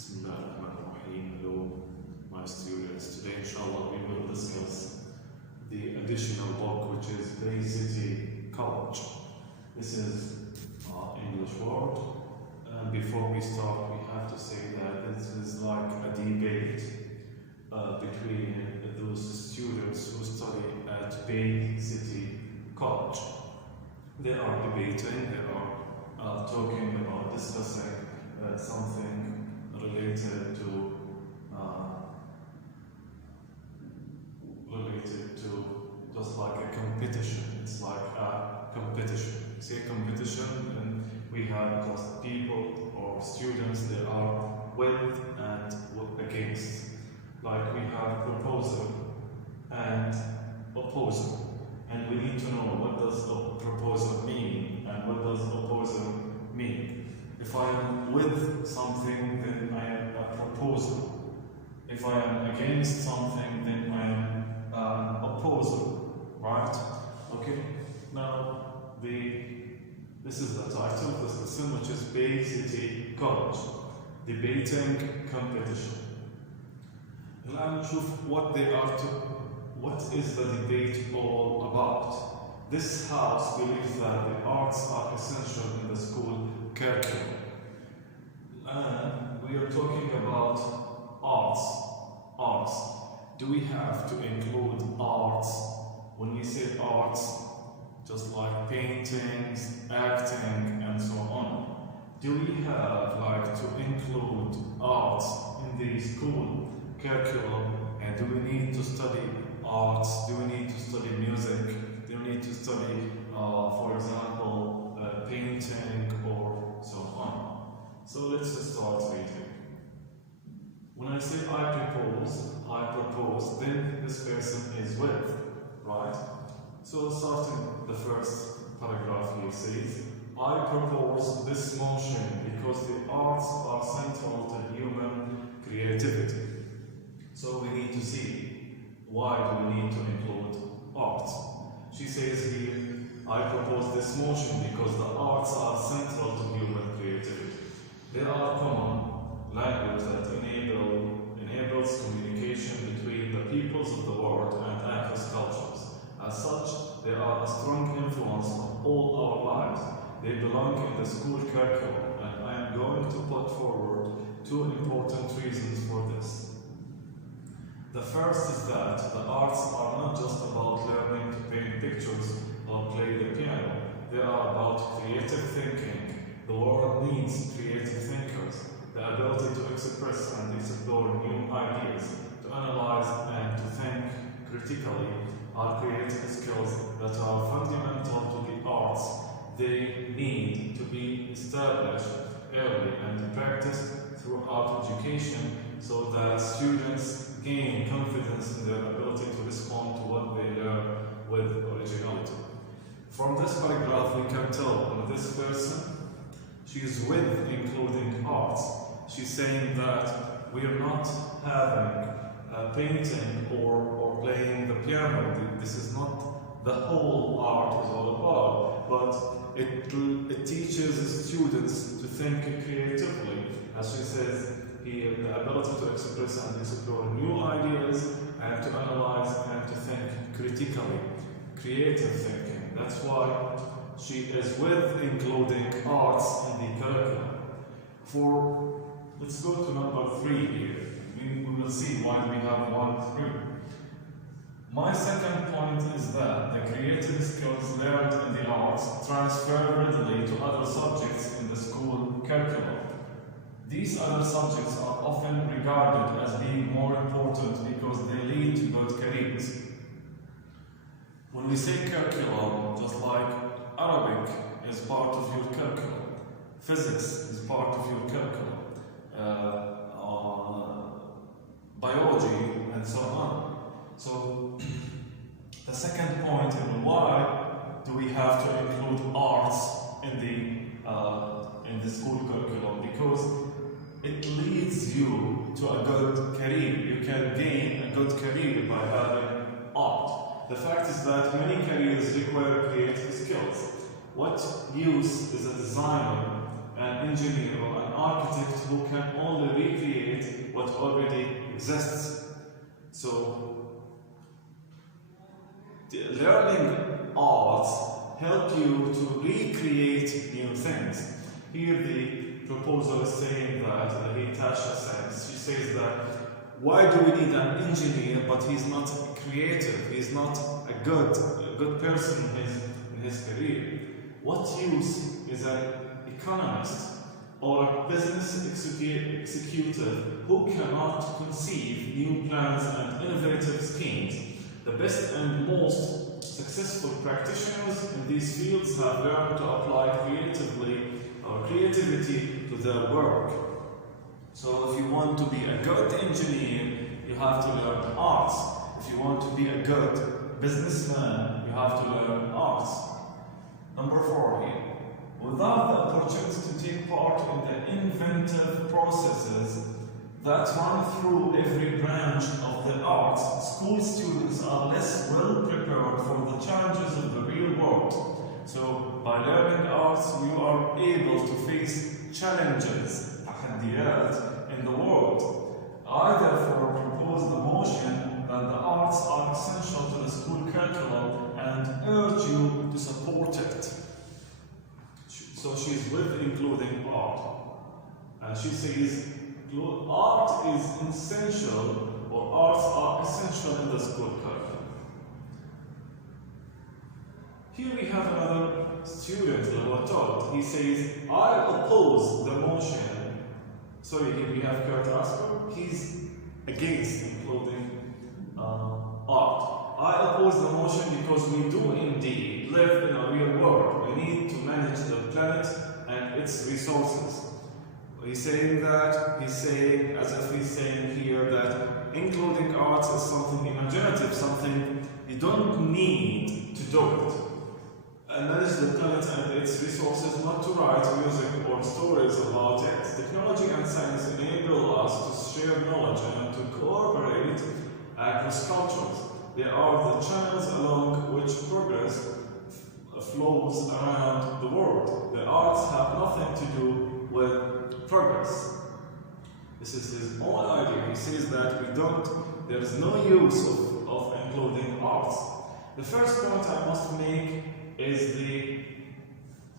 Bismillahirrahmanirrahim. Hello, my students. Today, inshallah, we will discuss the additional book, which is Bay City College. This is English word. And before we start, we have to say that this is like a debate between those students who study at Bay City College. They are debating, they are talking about discussing something related to just like a competition. It's like a competition. You say competition, and we have just people or students that are with and against. Like we have proposal and opposer, and we need to know what does a proposal mean and what does opposer mean. If I am with something, then I am a proposer. If I am against something, then I am an opposer, right? Okay. Now this is the title of this lesson, which is Bay City College, debating competition. Let's see what is the debate all about. This house believes that the arts are essential in the school curriculum. And we are talking about arts. Do we have to include arts? When we say arts, just like paintings, acting, and so on, do we have to include arts in the school curriculum? And do we need to study arts? Do we need to study music? Do we need to study, for example, painting or so on? So let's just start reading. When I say I propose, then this person is with, right? So starting the first paragraph, he says, I propose this motion because the arts are central to human creativity. So we need to see, why do we need to include arts? She says here, I propose this motion because the arts are central to human creativity. They are common language that enables communication between the peoples of the world and across cultures. As such, they are a strong influence on all our lives. They belong in the school curriculum, and I am going to put forward two important reasons for this. The first is that the arts are not just about learning to paint pictures or play the piano. They are about creative thinking. The world needs creative thinkers, the ability to express and explore new ideas, to analyze and to think critically are creative skills that are fundamental to the arts. They need to be established early and practiced throughout education so that students gain confidence in their ability to respond to what they learn with originality. From this paragraph, we can tell that this person, she is with including arts. She's saying that we are not having a painting or playing the piano. This is not the whole art is all about, but it teaches students to think creatively, as she says here, the ability to express and explore new ideas and to analyze and to think critically, creative thinking. That's why she is with including arts in the curriculum. Let's go to number 3 here. We will see why we have 1, 3. My second point is that the creative skills learned in the arts transfer readily to other subjects in the school curriculum. These other subjects are often regarded as being more important because they lead to good careers. When we say curriculum, just like Arabic is part of your curriculum, physics is part of your curriculum, biology, and so on. So the second point is, why do we have to include arts in the school curriculum? Because it leads you to a good career. You can gain a good career by having art. The fact is that many careers require creative skills. What use is a designer, an engineer, or an architect who can only recreate what already exists. So, learning arts help you to recreate new things. Here the proposal is saying that, Hitachi says, she says that, why do we need an engineer but he's not creative, he's not a good person in his career? What use is an economist or a business executive who cannot conceive new plans and innovative schemes? The best and most successful practitioners in these fields have learned to apply creativity to their work. So if you want to be a good engineer, you have to learn arts. If you want to be a good businessman, you have to learn arts. Number 4 here. Without the opportunity to take part in the inventive processes that run through every branch of the arts, school students are less well prepared for the challenges of the real world. So, by learning arts, you are able to face challenges, تحديات, in the world. I therefore propose the motion that the arts are essential to the school curriculum and urge you to support it. So she's with including art. And she says art is essential, or arts are essential in the school curriculum. Here we have another student, Lawatot. He says, I oppose the motion. Sorry, here we have Kurt Asper. He's against including art. I oppose the motion because we do indeed live in a real world. We need to manage the planet and its resources. He's saying as if he's saying here that including arts is something imaginative, something you don't need to do it. And manage the planet and its resources, not to write music or stories about it. Technology and science enable us to share knowledge and to cooperate across cultures. They are the channels along which progress flows around the world. The arts have nothing to do with progress. This is his own idea. He says that there is no use of including arts. The first point I must make is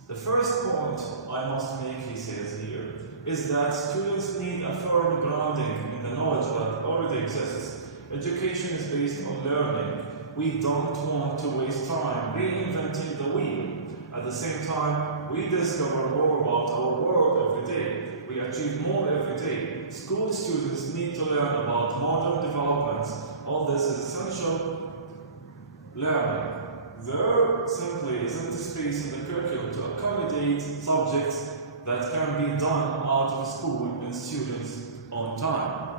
the first point I must make, he says here, is that students need a firm grounding in the knowledge that already exists. Education is based on learning. We don't want to waste time reinventing the wheel. At the same time, we discover more about our world every day. We achieve more every day. School students need to learn about modern developments. All this is essential learning. There simply isn't space in the curriculum to accommodate subjects that can be done out of school and students on time.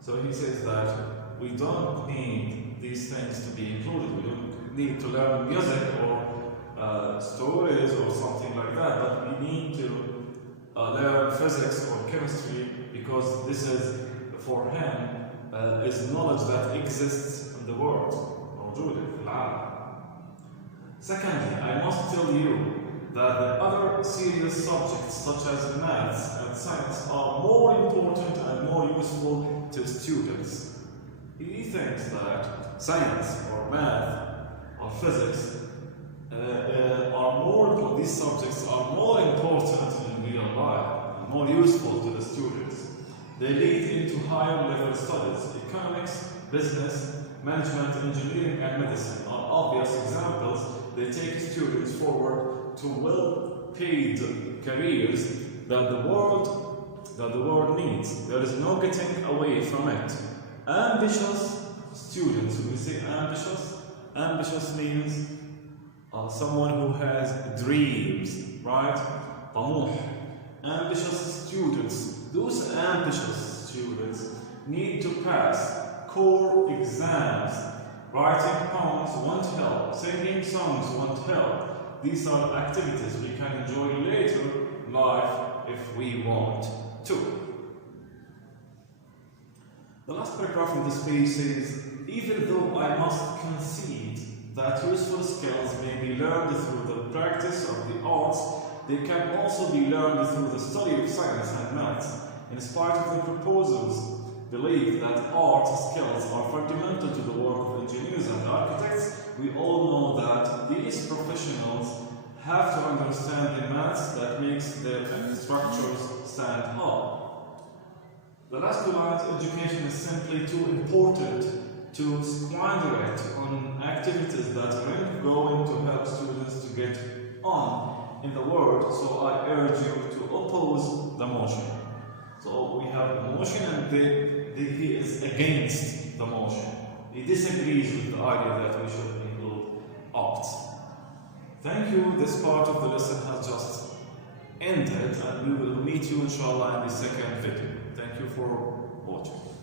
So he says that we don't need these things to be included. We don't need to learn music or stories or something like that, but we need to learn physics or chemistry because this is, for him, is knowledge that exists in the world. Secondly, I must tell you that the other serious subjects such as maths and science are more important and more useful to students. He thinks that science or math or physics these subjects are more important in real life and more useful to the students. They lead into higher level studies. Economics, business, management, engineering, and medicine are obvious examples. They take students forward to well-paid careers that the world needs. There is no getting away from it. Ambitious students, when we say ambitious means someone who has dreams, right? طموح. Ambitious students, those ambitious students need to pass core exams. Writing poems won't help. Singing songs won't help. These are activities we can enjoy later in life if we want to. The last paragraph in this page says, even though I must concede that useful skills may be learned through the practice of the arts, they can also be learned through the study of science in spite of the proposals, believe that art skills are fundamental to the work of engineers and architects, we all know that these professionals have to understand the maths that makes the structures stand up. The last two lines, education is simply too important to squander it on activities that aren't going to help students to get on in the world, so I urge you to oppose the motion. So we have the motion and he is against the motion. He disagrees with the idea that we should include arts. Thank you, this part of the lesson has just ended and we will meet you inshallah in the second video. Thank you for watching.